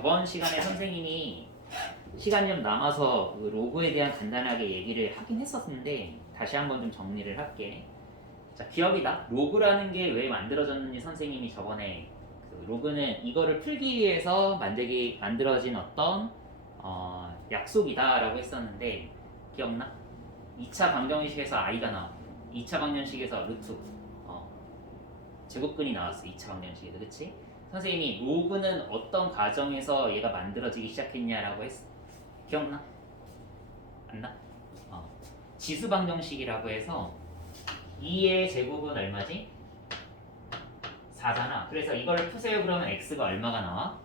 저번 시간에 선생님이 시간이 좀 남아서 그 로그에 대한 간단하게 얘기를 하긴 했었는데 다시 한번 좀 정리를 할게. 자, 기억이다. 로그라는 게 왜 만들어졌는지 선생님이 저번에 그 로그는 이거를 풀기 위해서 만들어진 어떤 약속이다라고 했었는데 기억나? 2차 방정식에서 i가 나와. 2차 방정식에서 루트 제곱근이 나왔어. 2차 방정식에서. 그치? 선생님이 로그는 어떤 과정에서 얘가 만들어지기 시작했냐라고 했어. 기억나? 안 나? 지수 방정식이라고 해서 2의 제곱은 얼마지? 4잖아. 그래서 이거를 푸세요 그러면 x가 얼마가 나와?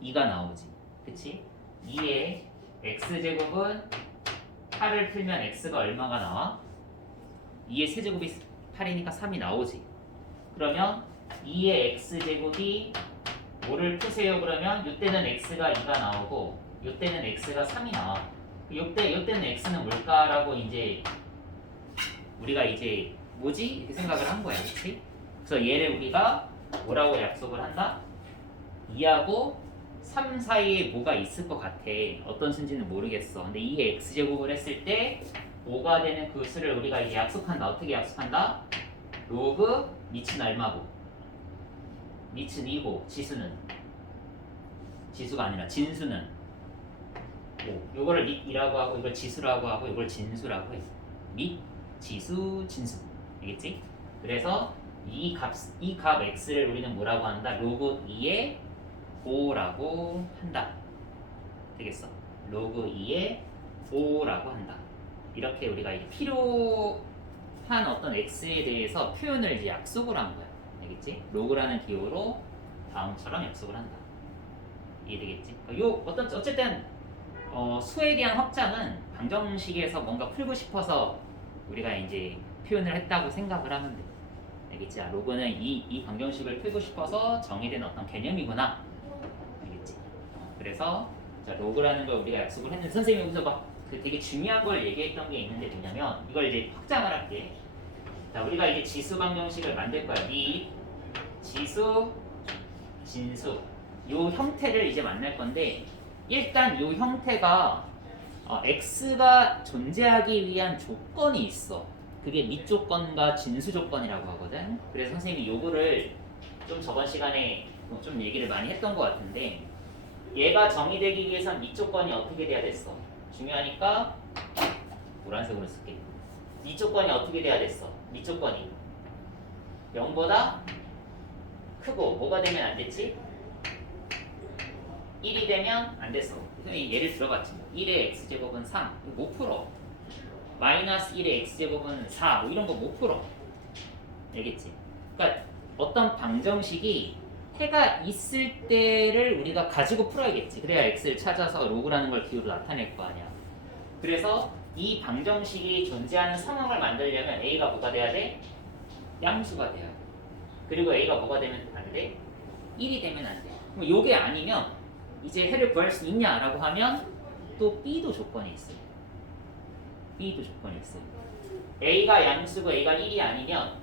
2가 나오지. 그치? 2의 x제곱은 8을 풀면 x가 얼마가 나와? 2의 세제곱이 8이니까 3이 나오지. 그러면 2의 x제곱이 뭐를 푸세요 그러면 이때는 x가 2가 나오고 이때는 x가 3이 나와. 이때는 x는 뭘까라고 이제 우리가 이제 뭐지? 이렇게 생각을 한 거야. 그치? 그래서 얘를 우리가 뭐라고 약속을 한다? 2하고 3 사이에 뭐가 있을 것 같아. 어떤 수인지는 모르겠어. 근데 2의 x제곱을 했을 때 5가 되는 그 수를 우리가 이제 약속한다. 어떻게 약속한다? 로그 미치는 얼마고? 미치는 2고 지수가 아니라 진수는 5. 요거를 밋이라고 하고 이걸 지수라고 하고 이걸 진수라고 해. 밋, 지수, 진수. 알겠지? 그래서 이 값 x를 우리는 뭐라고 한다? 로그 2의 5라고 한다. 되겠어? 로그 2의 5라고 한다. 이렇게 우리가 이제 필요한 어떤 x에 대해서 표현을 이제 약속을 한 거야. 알겠지? 로그라는 기호로 다음처럼 약속을 한다. 이해되겠지? 어쨌든 수에 대한 확장은 방정식에서 뭔가 풀고 싶어서 우리가 이제 표현을 했다고 생각을 하면 돼. 알겠지? 로그는 이 방정식을 풀고 싶어서 정의된 어떤 개념이구나. 알겠지? 그래서 자, 로그라는 걸 우리가 약속을 했는데 선생님이 여기서 막그 되게 중요한 걸 얘기했던 게 있는데 뭐냐면 이걸 이제 확장을 할게. 자, 우리가 이제 지수 방정식을 만들 거야. 미 지수, 진수. 요 형태를 이제 만날 건데 일단 요 형태가 x가 존재하기 위한 조건이 있어. 그게 밑 조건과 진수 조건이라고 하거든. 그래서 선생님이 요거를 좀 저번 시간에 좀 얘기를 많이 했던 것 같은데 얘가 정의되기 위해선 밑 조건이 어떻게 돼야 됐어? 중요하니까 노란색으로 쓸게. 밑 조건이 어떻게 돼야 됐어? 밑 조건이 0보다 크고 뭐가 되면 안 됐지? 1이 되면 안 됐어. 선생님이 예를 들어봤지. 1의 x제곱은 3. 못 풀어. 마이너스 1의 x제곱은 4. 뭐 이런 거 못 풀어. 알겠지? 그러니까 어떤 방정식이 해가 있을 때를 우리가 가지고 풀어야겠지. 그래야 x를 찾아서 로그라는 걸 기호로 나타낼 거 아니야. 그래서 이 방정식이 존재하는 상황을 만들려면 a가 뭐가 돼야 돼? 양수가 돼야 돼. 그리고 a가 뭐가 되면 안 돼? 1이 되면 안 돼. 그럼 요게 아니면 이제 해를 구할 수 있냐라고 하면 또 b도 조건이 있어요. b도 조건이 있어요. a가 양수고 a가 1이 아니면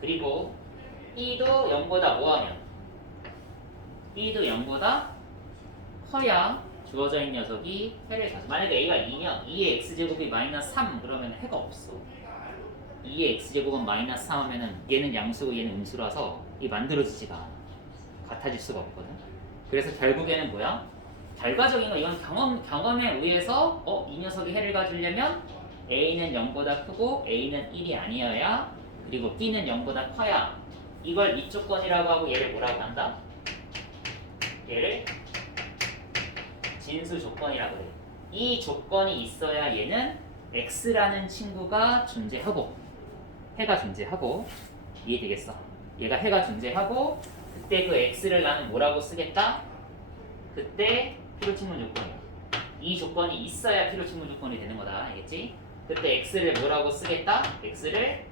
그리고 b도 0보다 뭐하면 b도 0보다 커야 주어져 있는 녀석이 해를 가져. 만약에 a가 2면 2의 x제곱이 마이너스 3 그러면 해가 없어. 2의 x제곱은 마이너스 3 하면은 얘는 양수고 얘는 음수라서 이게 만들어지지가 않아. 같아질 수가 없거든. 그래서 결국에는 뭐야? 결과적인 거 이건 경험에 의해서 이 녀석이 해를 가지려면 a는 0보다 크고 a는 1이 아니어야 그리고 b는 0보다 커야 이걸 이 조건이라고 하고 얘를 뭐라고 한다? 얘를 진수 조건이라고 해. 이 조건이 있어야 얘는 x라는 친구가 존재하고 해가 존재하고 이해되겠어? 얘가 해가 존재하고 그때 그 x를 나는 뭐라고 쓰겠다? 그때 필요측문 조건이야. 이 조건이 있어야 필요측문 조건이 되는 거다. 알겠지? 그때 x를 뭐라고 쓰겠다? x를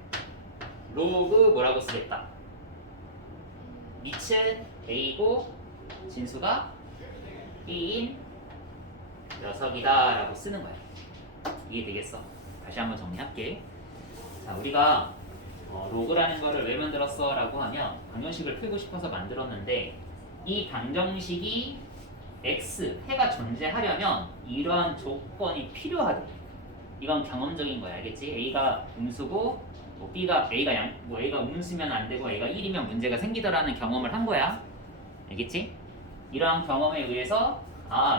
로그 뭐라고 쓰겠다? 밑은 a고 진수가 b인 녀석이다 라고 쓰는 거야. 이해되겠어? 다시 한번 정리할게. 자, 우리가 로그라는 거를 왜 만들었어? 라고 하면 방정식을 풀고 싶어서 만들었는데 이 방정식이 x 해가 존재하려면 이러한 조건이 필요하대. 이건 경험적인 거야, 알겠지? a가 음수고 뭐 b가 a가 a가 음수면 안 되고 a가 1이면 문제가 생기더라는 경험을 한 거야, 알겠지? 이러한 경험에 의해서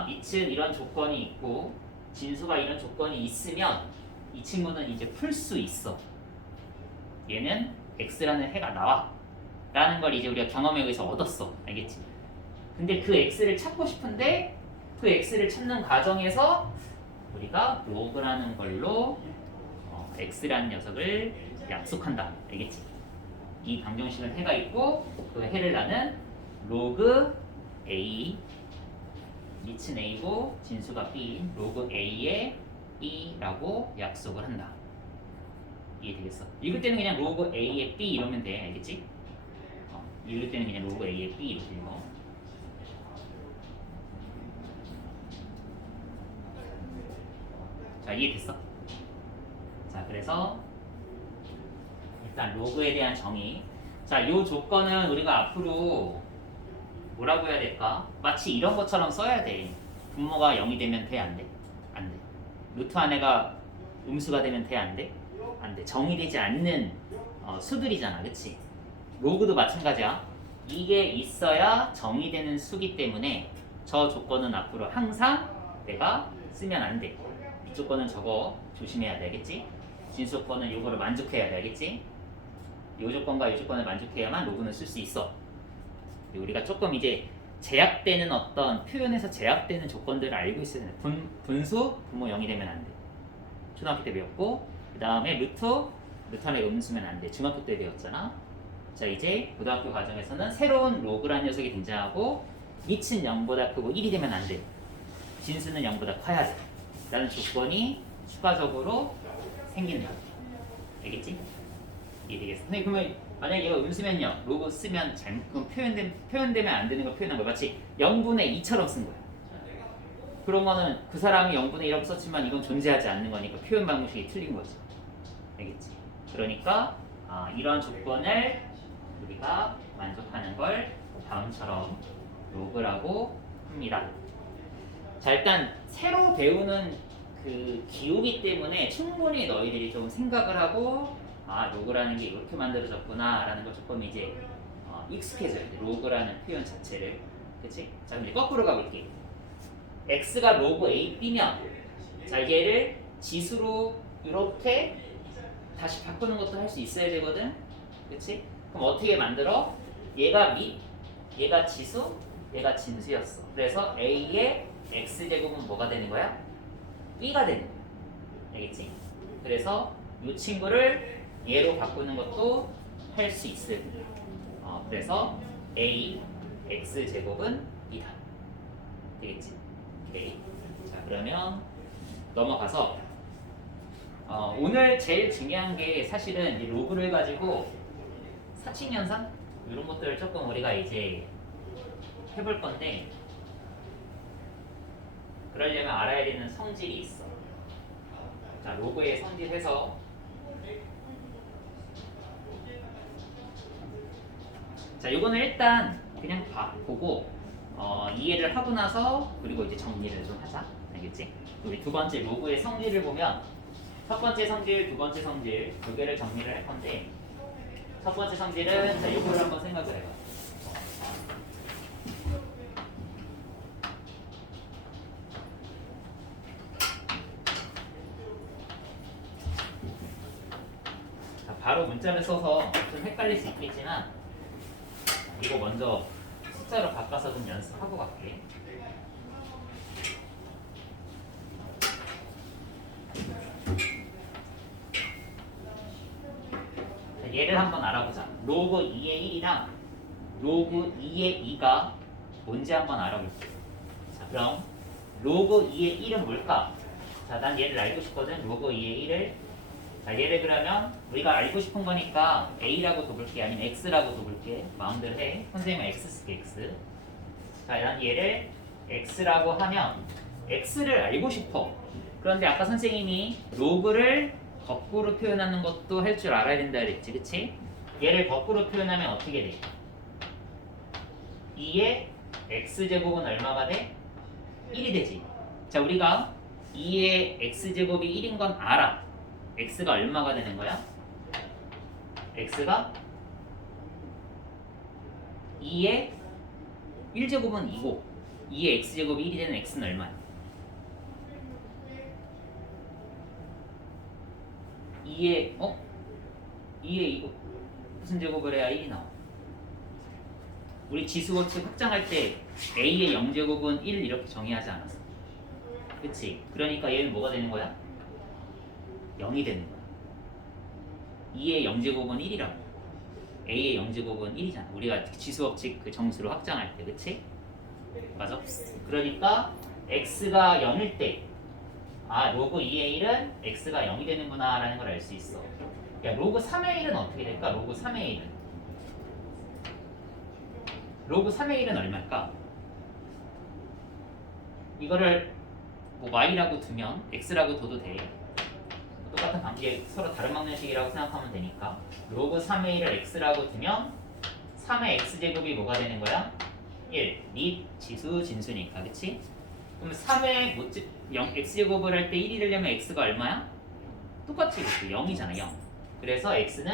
밑은 이런 조건이 있고 진수가 이런 조건이 있으면 이 친구는 이제 풀 수 있어. 얘는 x라는 해가 나와. 라는 걸 이제 우리가 경험에 의해서 얻었어. 알겠지? 근데 그 x를 찾고 싶은데 그 x를 찾는 과정에서 우리가 로그라는 걸로 x라는 녀석을 약속한다. 알겠지? 이 방정식은 해가 있고 그 해를 나는 로그 a 밑은 a고 진수가 b 로그 a의 b라고 약속을 한다. 이해되겠어? 읽을 때는 그냥 로그 a의 b 이러면 돼. 알겠지? 읽을 때는 그냥 로그 a의 b 이렇게 읽어. 자, 이해됐어? 자, 그래서 일단 로그에 대한 정의. 자, 요 조건은 우리가 앞으로 뭐라고 해야 될까? 마치 이런 것처럼 써야 돼. 분모가 0이 되면 돼? 안 돼? 안 돼. 루트 안에가 음수가 되면 돼? 안 돼? 안 돼. 정의되지 않는 수들이잖아. 그치? 로그도 마찬가지야. 이게 있어야 정의되는 수기 때문에 저 조건은 앞으로 항상 내가 쓰면 안 돼. 이 조건은 저거 조심해야 되겠지? 진수 조건은 요거를 만족해야 되겠지? 요 조건과 요 조건을 만족해야만 로그는 쓸 수 있어. 우리가 조금 이제 제약되는 어떤 표현에서 제약되는 조건들을 알고 있어야 돼. 분수, 분모 0이 되면 안 돼. 초등학교 때 배웠고, 그 다음에 루트 안에 음수면 안 돼. 중학교 때 배웠잖아. 자, 이제 고등학교 과정에서는 새로운 로그라는 녀석이 등장하고 밑은 0보다 크고 1이 되면 안 돼. 진수는 0보다 커야 돼. 라는 조건이 추가적으로 생기는 거야. 알겠지? 이해되겠어? 근데 그러면 만약에 얘가 음수면요, 로그 쓰면 그럼 표현되면 안 되는 걸 표현한 거야. 마치 0분의 2처럼 쓴 거야. 그런 거는 그 사람이 0분의 1이라고 썼지만 이건 존재하지 않는 거니까 표현 방식이 틀린 거지. 알겠지? 그러니까 이런 조건을 우리가 만족하는 걸 다음처럼 로그라고 합니다. 자, 일단 새로 배우는 그 기호기 때문에 충분히 너희들이 좀 생각을 하고 로그라는 게 이렇게 만들어졌구나 라는 걸 조금 이제 익숙해져야 돼. 로그라는 표현 자체를. 그치? 자, 그럼 이제 거꾸로 가볼게. x가 로그 a b면 자, 얘를 지수로 이렇게 다시 바꾸는 것도 할 수 있어야 되거든. 그치? 그럼 어떻게 만들어? 얘가 밑, 얘가 지수, 얘가 진수였어. 그래서 a의 x제곱은 뭐가 되는 거야? b가 되는 거야. 알겠지? 그래서 이 친구를 얘로 바꾸는 것도 할 수 있어요. 그래서 a x제곱은 b다. 되겠지? 오케이. 자, 그러면 넘어가서 오늘 제일 중요한 게 사실은 이 로그를 가지고 사칙연산 이런 것들을 조금 우리가 이제 해볼 건데 그러려면 알아야 되는 성질이 있어. 자, 로그의 성질해서 자, 이거는 일단 그냥 보고 이해를 하고 나서 그리고 이제 정리를 좀 하자. 알겠지? 우리 두 번째 로그의 성질을 보면 첫 번째 성질, 두 번째 성질 두 개를 정리를 할 건데 첫 번째 성질은 자, 이거를 한번 생각을 해봐. 자, 바로 문자를 써서 좀 헷갈릴 수 있겠지만 이거 먼저 숫자로 바꿔서 좀 연습하고 갈게. 자, 얘를 한번 알아보자. 로그 2의 1이랑 로그 2의 2가 뭔지 한번 알아볼게. 자, 그럼 로그 2의 1은 뭘까? 자, 난 얘를 알고 싶거든. 로그 2의 1을 자, 얘를 그러면 우리가 알고 싶은 거니까 A라고 둬볼게 아니면 X라고 둬볼게. 마음대로 해. 선생님은 X 쓸게, X. 자, 난 얘를 X라고 하면 X를 알고 싶어. 그런데 아까 선생님이 로그를 거꾸로 표현하는 것도 할 줄 알아야 된다 그랬지, 그치? 얘를 거꾸로 표현하면 어떻게 돼? 2의 X제곱은 얼마가 돼? 1이 되지. 자, 우리가 2의 x제곱이 1인 건 알아. x가 얼마가 되는 거야? x가 2의 1제곱은 2고 2의 x제곱이 1이 되는 x는 얼마야? 2의 2의 이거 무슨 제곱을 해야 1이 나와? 우리 지수법칙 확장할 때 a의 0제곱은 1 이렇게 정의하지 않았어? 그치? 그러니까 얘는 뭐가 되는 거야? 0이 되는 거야. 2의 0제곱은 1이라고. a의 0제곱은 1이잖아. 우리가 지수법칙 그 정수로 확장할 때, 그치? 맞아? 그러니까 x가 0일 때 로그 2의 1은 x가 0이 되는구나 라는 걸 알 수 있어. 야, 로그 3의 1은 어떻게 될까? 로그 3의 1은 로그 3의 1은 얼마일까? 이거를 뭐 y라고 두면 x라고 둬도 돼. 똑같은 방식에 서로 다른 방정식이라고 생각하면 되니까 로그 3의 1을 x라고 두면 3의 x제곱이 뭐가 되는 거야? 1 및 지수 진수니까, 그치? 그럼 3의 x제곱을 할 때 1이 되려면 x가 얼마야? 똑같이 0이잖아. 0. 그래서 x는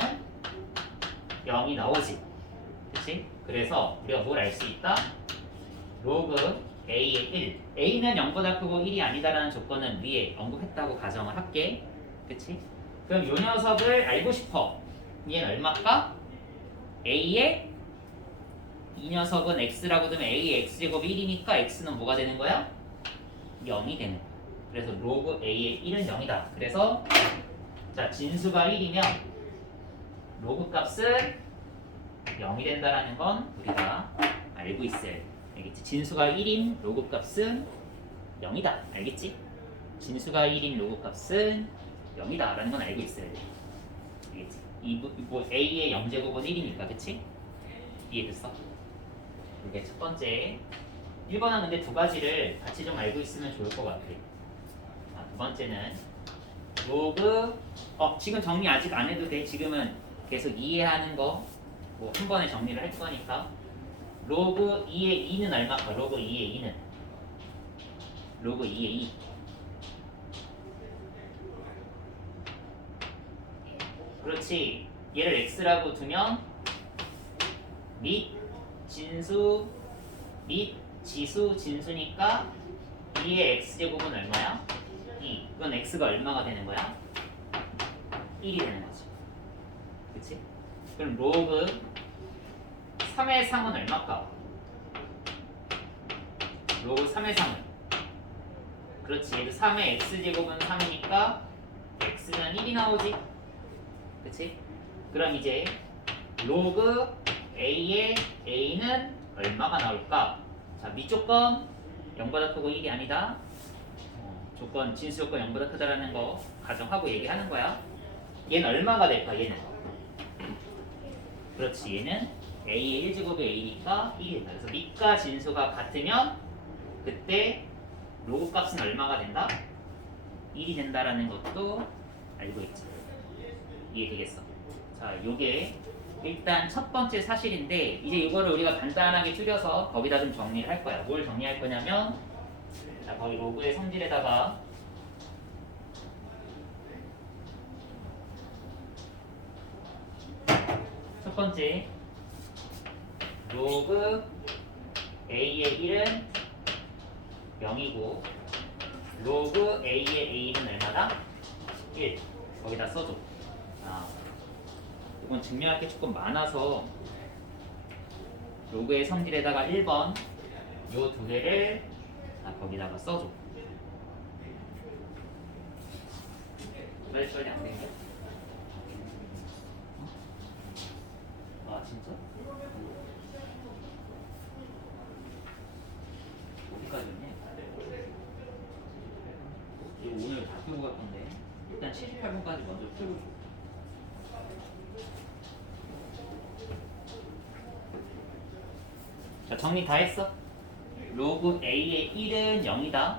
0이 나오지, 그치? 그래서 우리가 뭘 알 수 있다? 로그 a의 1 a는 0보다 크고 1이 아니다라는 조건은 위에 언급했다고 가정을 할게, 그치? 그럼 요 녀석을 알고 싶어. 얘는 얼마일까? a의 이 녀석은 x라고 두면 a의 x제곱이 1이니까 x는 뭐가 되는 거야? 0이 되는 거야. 그래서 로그 a의 1은 0이다. 그래서 자, 진수가 1이면 로그 값은 0이 된다라는 건 우리가 알고 있어야 돼. 알겠지? 진수가 1인 로그 값은 0이다. 알겠지? 진수가 1인 로그 값은 0이다 라는 건 알고 있어야 돼. 알겠지? 뭐 a의 0제곱은 1이니까, 그치? 이해됐어? 이게 첫 번째. 1번은 근데 두 가지를 같이 좀 알고 있으면 좋을 것 같아. 두 번째는 로그 지금 정리 아직 안 해도 돼. 지금은 계속 이해하는 거 뭐 한 번에 정리를 할 거니까. 로그 2의 2는 얼마일까? 로그 2의 2는 로그 2의 2 그렇지. 얘를 x라고 두면 및 진수 및 지수 진수니까 2의 x제곱은 얼마야? 2. 이건 x가 얼마가 되는 거야? 1이 되는 거지. 그치? 그럼 로그 3의 상은 얼마일까? 로그 3의 상은 그렇지. 얘도 3의 x제곱은 3이니까 x는 1이 나오지. 그치? 그럼 이제 로그 a의 a는 얼마가 나올까? 자, 밑조건 0보다 크고 1이 아니다. 조건 진수 조건 0보다 크다라는 거 가정하고 얘기하는 거야. 얘는 얼마가 될까? 얘는 그렇지. 얘는 a의 1제곱이 a니까 1이 된다. 그래서 밑과 진수가 같으면 그때 로그 값은 얼마가 된다? 1이 된다라는 것도 알고 있지. 이해되겠어? 자, 요게 일단 첫 번째 사실인데 이제 이거를 우리가 간단하게 줄여서 거기다 좀 정리를 할 거야. 뭘 정리할 거냐면 자, 거기 로그의 성질에다가 첫 번째 로그 a의 1은 0이고 로그 a의 a는 얼마다? 1. 거기다 써줘. 이건 증명할 게 조금 많아서 로그의 성질에다가 1번 요 두 개를 거기다가 써줘. 빨리 안 되냐? 진짜? 어디까지 했니? 이거 오늘 다 풀고 갈 건데 일단 78분까지 먼저 풀고 줘. 자, 정리 다 했어? 로그 a의 1은 0이다.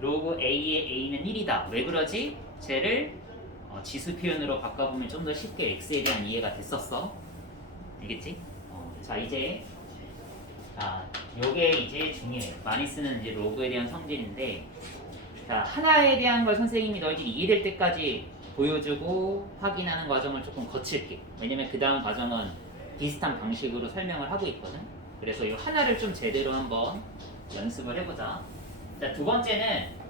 로그 a의 a는 1이다. 왜 그러지? 쟤를 지수 표현으로 바꿔보면 좀 더 쉽게 x에 대한 이해가 됐었어. 알겠지? 자, 이제 자, 요게 이제 중요해요. 많이 쓰는 이제 로그에 대한 성질인데, 자, 하나에 대한 걸 선생님이 너희들이 이해될 때까지 보여주고 확인하는 과정을 조금 거칠게. 왜냐면 그 다음 과정은 비슷한 방식으로 설명을 하고 있거든. 그래서 이 하나를 좀 제대로 한번 연습을 해보자. 자, 두 번째는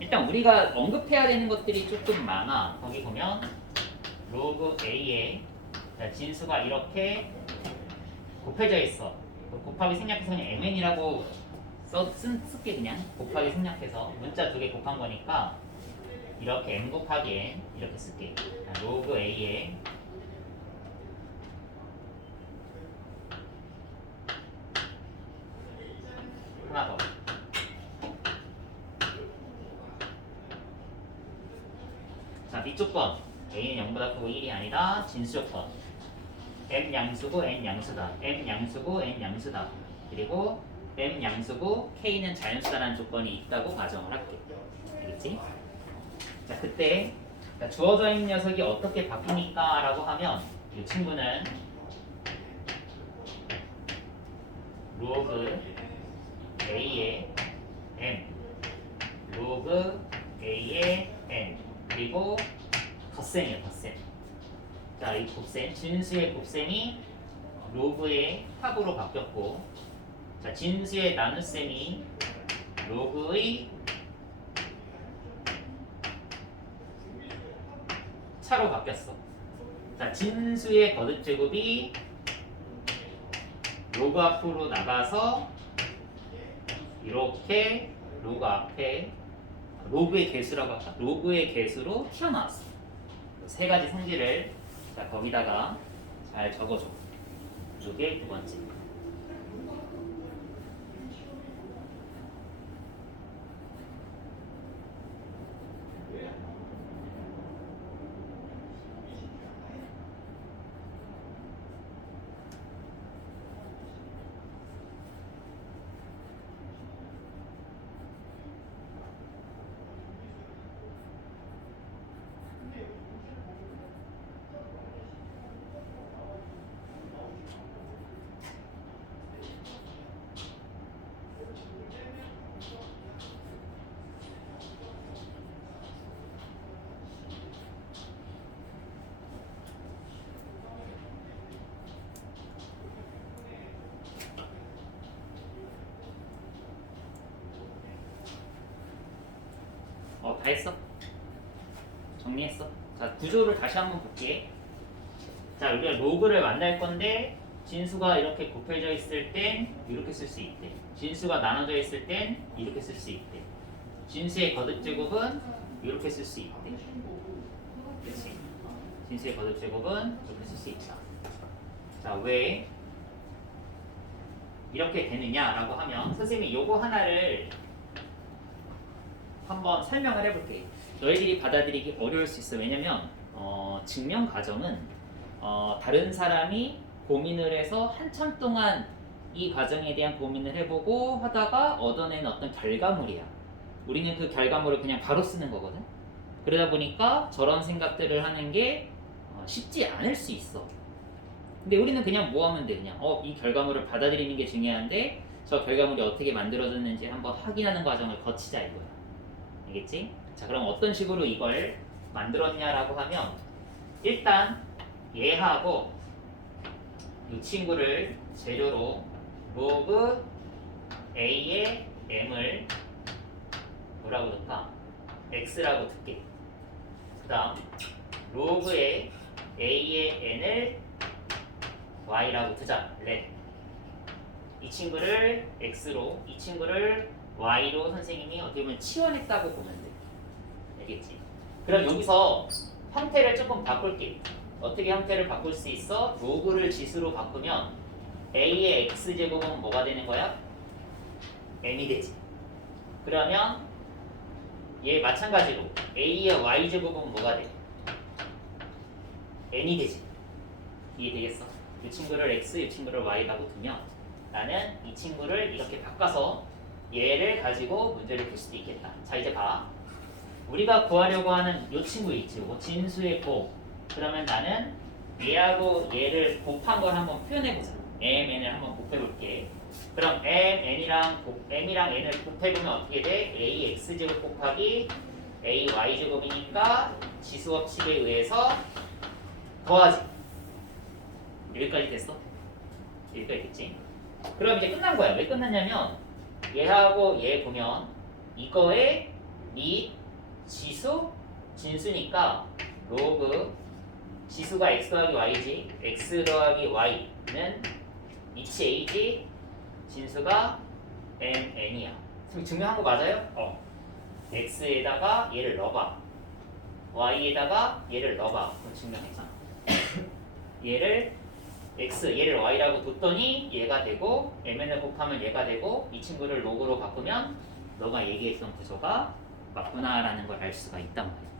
일단 우리가 언급해야 되는 것들이 조금 많아. 거기 보면 로그 A에 진수가 이렇게 곱해져 있어. 곱하기 생략해서 그냥 mn이라고 쓸게. 그냥 곱하기 생략해서 문자 두 개 곱한 거니까 이렇게 m 곱하기 n 이렇게 쓸게. 자, 로그 A에 하나 더. 자, 밑쪽 건 a는 0보다 크고 1이 아니다. 진수 조건 m 양수고 n 양수다. m 양수고 n 양수다. 그리고 m 양수고 k는 자연수다라는 조건이 있다고 가정을 할게. 알겠지? 자, 그때 주어져 있는 녀석이 어떻게 바뀌니까 라고 하면 이 친구는 로그 a의 m 로그 a의 n 그리고 덧셈이에요. 덧셈. 자, 이 곱셈, 진수의 곱셈이 로그의 합으로 바뀌었고, 자, 진수의 나눗셈이 로그의 차로 바뀌었어. 자, 진수의 거듭제곱이 로그 앞으로 나가서 이렇게 로그 앞에 로그의 개수라고 할까? 로그의 개수로 튀어나왔어. 세 가지 성질을 자, 거기다가 잘 적어줘. 이게 두 번째. 다 했어? 정리했어? 자, 구조를 다시 한번 볼게. 자, 우리가 로그를 만날 건데 진수가 이렇게 곱해져 있을 땐 이렇게 쓸 수 있대. 진수가 나눠져 있을 땐 이렇게 쓸 수 있대. 진수의 거듭제곱은 이렇게 쓸 수 있대. 그렇지? 진수의 거듭제곱은 이렇게 쓸 수 있다. 자, 왜 이렇게 되느냐라고 하면 선생님이 요거 하나를 한번 설명을 해볼게. 너희들이 받아들이기 어려울 수 있어. 왜냐면 증명 과정은 다른 사람이 고민을 해서 한참 동안 이 과정에 대한 고민을 해보고 하다가 얻어낸 어떤 결과물이야. 우리는 그 결과물을 그냥 바로 쓰는 거거든. 그러다 보니까 저런 생각들을 하는 게 쉽지 않을 수 있어. 근데 우리는 그냥 뭐 하면 돼? 그냥 이 결과물을 받아들이는 게 중요한데 저 결과물이 어떻게 만들어졌는지 한번 확인하는 과정을 거치자 이거야. 알겠지? 자, 그럼 어떤 식으로 이걸 만들었냐라고 하면 일단 얘하고 이 친구를 재료로 로그 a의 m을 뭐라고 둘까? x라고 둘게. 그 다음 로그의 a의 n을 y라고 두자. 이 친구를 x로, 이 친구를 y로 선생님이 어떻게 보면 치환했다고 보면 돼. 알겠지? 그럼 여기서 형태를 조금 바꿀게. 어떻게 형태를 바꿀 수 있어? 로그를 지수로 바꾸면 a의 x제곱은 뭐가 되는 거야? m이 되지. 그러면 얘 마찬가지로 a의 y제곱은 뭐가 돼? n이 되지. 이해되겠어? 이 친구를 x, 이 친구를 y라고 두면 나는 이 친구를 이렇게 바꿔서 얘를 가지고 문제를 풀 수도 있겠다. 자, 이제 봐. 우리가 구하려고 하는 이 친구 있지. 진수의 곱. 그러면 나는 얘하고 얘를 곱한 걸 한번 표현해보자. mn을 한번 곱해볼게. 그럼 mn이랑 n을 곱해보면 어떻게 돼? ax제곱 곱하기 ay제곱이니까 지수법칙에 의해서 더하지. 여기까지 됐어? 여기까지 됐지? 그럼 이제 끝난 거야. 왜 끝났냐면 얘하고 얘 보면 이거의 및 지수 진수니까 로그 지수가 x 더하기 y지 x 더하기 y는 이치 a지 진수가 mn이야. 지금 증명한 거 맞아요? x에다가 얘를 넣어봐. y에다가 얘를 넣어봐. 그럼 증명했잖아. 얘를 얘를 y라고 뒀더니 얘가 되고 mn을 곱하면 얘가 되고 이 친구를 로그로 바꾸면 너가 얘기했던 구조가 맞구나라는 걸 알 수가 있단 말이야.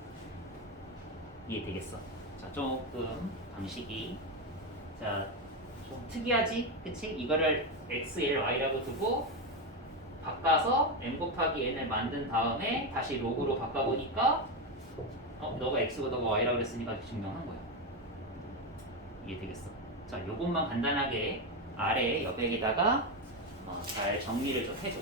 이해되겠어? 자, 조금 방식이 좀 특이하지? 그치? 이거를 x, 얘를 y라고 두고 바꿔서 m 곱하기 n을 만든 다음에 다시 로그로 바꿔보니까 너가 x고 너가 y라고 그랬으니까 증명한 거야. 이해되겠어? 자, 요것만 간단하게 아래 여백에다가 잘 정리를 좀 해줘.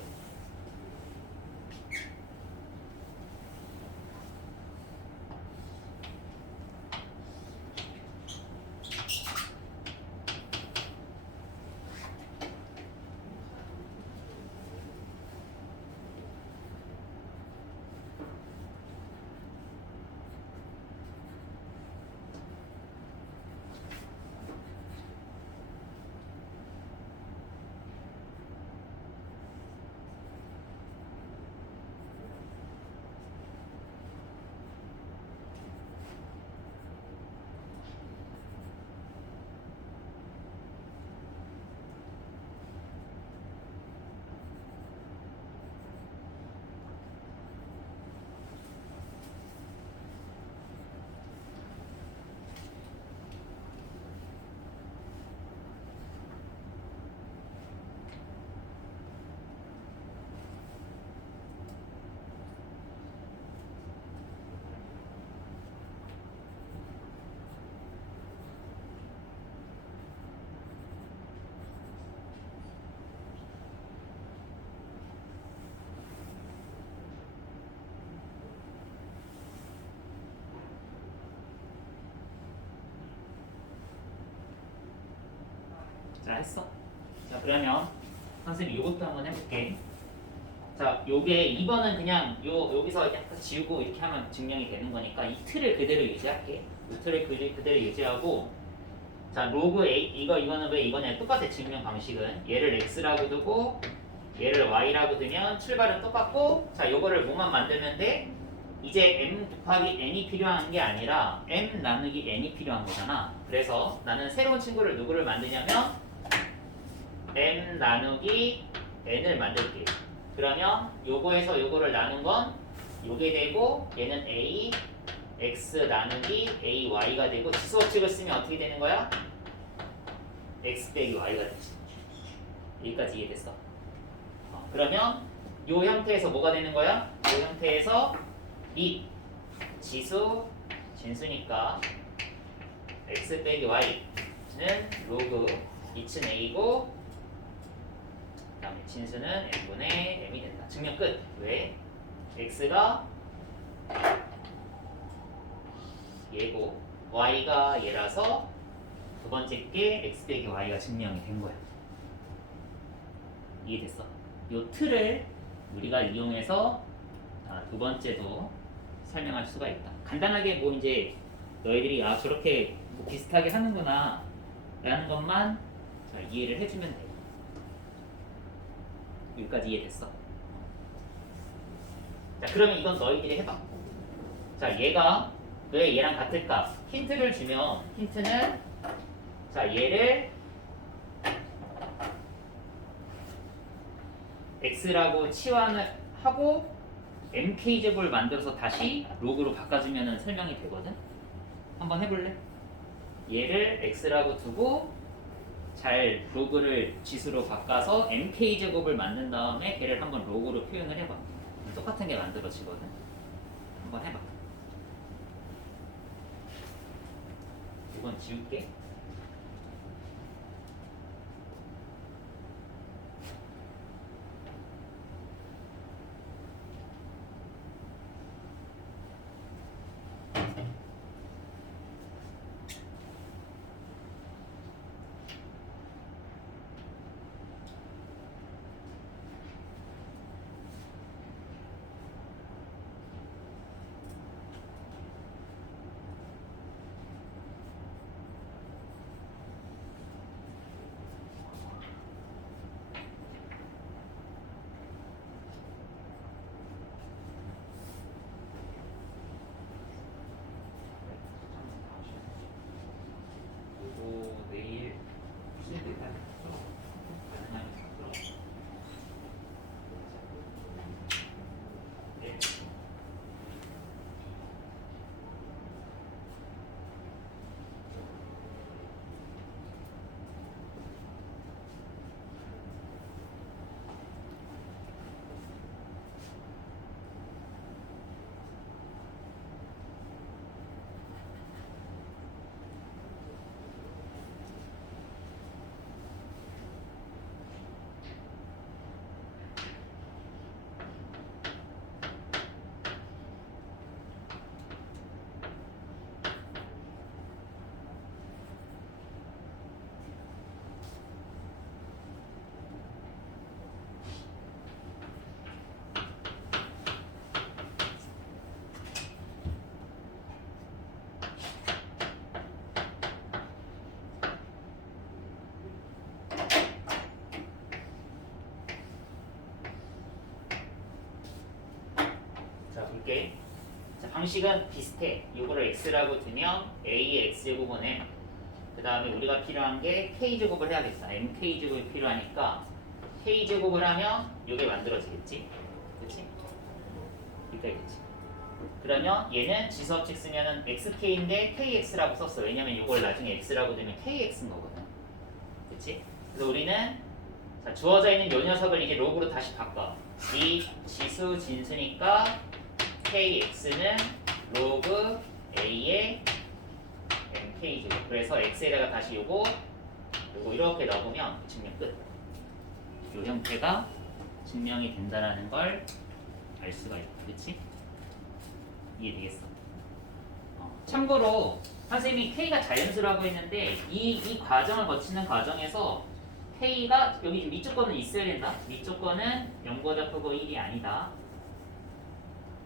자, 했어. 자, 그러면 선생님이 이것도 한번 해볼게. 자, 요게 2번은 그냥 여기서 약간 지우고 이렇게 하면 증명이 되는 거니까 이 틀을 그대로 유지할게. 이 틀을 그대로 유지하고 자, 로그 A 이거는 왜 이거냐? 똑같아. 증명 방식은 얘를 x라고 두고 얘를 y라고 두면 출발은 똑같고 자, 요거를 뭐만 만들면 돼? 이제 m 곱하기 n이 필요한 게 아니라 m 나누기 n이 필요한 거잖아. 그래서 나는 새로운 친구를 누구를 만드냐면 m 나누기 n을 만들게. 그러면 요거에서 요거를 나눈 건 요게 되고 얘는 a x 나누기 ay가 되고 지수법칙을 쓰면 어떻게 되는 거야? x 빼기 y가 되지. 여기까지 이해됐어? 그러면 요 형태에서 뭐가 되는 거야? 요 형태에서 및 지수 진수니까 x 빼기 y는 로그 2층 a고 그 다음에 진수는 n분의 m이 된다. 증명 끝. 왜? x가 얘고 y가 얘라서 두 번째 게 x 빼기 y가 증명이 된 거야. 이해됐어? 요 틀을 우리가 이용해서 두 번째도 설명할 수가 있다. 간단하게 뭐 이제 너희들이 저렇게 뭐 비슷하게 하는구나 라는 것만 잘 이해를 해주면 돼. 여기까지 이해됐어? 자, 그러면 이건 너희들이 해봐. 자, 얘가 왜 얘랑 같을까? 힌트를 주면 힌트는 자, 얘를 x라고 치환을 하고 mk제곱을 만들어서 다시 로그로 바꿔주면 설명이 되거든? 한번 해볼래? 얘를 x라고 두고 잘 로그를 지수로 바꿔서 mk제곱을 만든 다음에 걔를 한번 로그로 표현을 해봐. 똑같은 게 만들어지거든? 한번 해봐. 이건 지울게. 방식은 비슷해. 이거를 x라고 두면 a의 x제곱은 m. 그 다음에 우리가 필요한 게 k제곱을 해야겠다. mk제곱이 필요하니까 k제곱을 하면 이게 만들어지겠지. 그치? 이렇게 되겠지. 그러면 얘는 지수합식 쓰면은 xk인데 kx라고 썼어. 왜냐면 이걸 나중에 x라고 두면 kx인 거거든. 그치? 그래서 우리는 자, 주어져 있는 요 녀석을 이제 로그로 다시 바꿔. 이 지수 진수니까 kx는 로그 a의 mk제곱. 그래서 x에다가 다시 요거 이렇게 넣어보면 증명 끝. 요 형태가 증명이 된다라는 걸 알 수가 있다. 그치? 이해되겠어? 참고로 선생님이 K가 자연수라고 했는데 이 과정을 거치는 과정에서 K가 여기 밑쪽 거는 있어야 된다. 밑쪽 거는 0보다 크고 1이 아니다.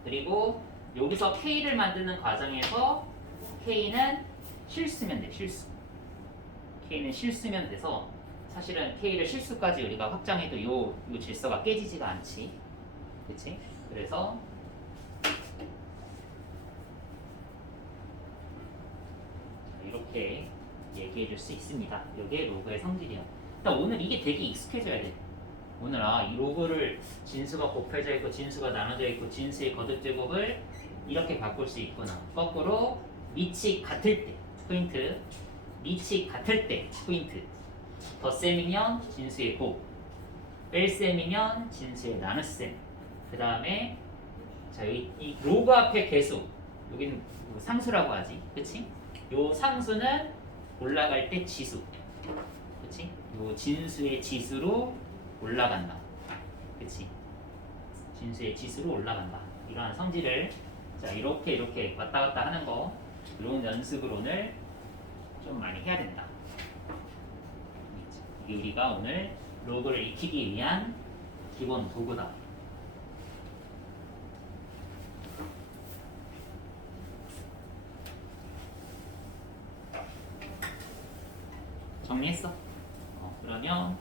그리고 여기서 K를 만드는 과정에서 K는 실수면 돼. 실수. K는 실수면 돼서 사실은 K를 실수까지 우리가 확장해도 요 질서가 깨지지가 않지. 그치? 그래서 이렇게 얘기해 줄 수 있습니다. 이게 로그의 성질이야. 일단 오늘 이게 되게 익숙해져야 돼. 오늘 이 로그를 진수가 곱해져 있고 진수가 나눠져 있고 진수의 거듭제곱을 이렇게 바꿀 수 있구나. 거꾸로 밑이 같을 때 포인트. 밑이 같을 때 포인트. 덧셈이면 진수의 곱. 뺄셈이면 진수의 나눗셈. 그 다음에 자, 이 로그 앞에 개수. 여기는 상수라고 하지. 그치? 요 상수는 올라갈 때 지수. 그치? 요 진수의 지수로 올라간다. 그치? 진수의 지수로 올라간다. 이러한 성질을 자, 이렇게 왔다 갔다 하는 거 이런 연습을 오늘 좀 많이 해야 된다. 이게 우리가 오늘 로그를 익히기 위한 기본 도구다. 정리했어? 그러면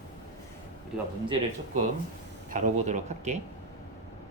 우리가 문제를 조금 다뤄보도록 할게.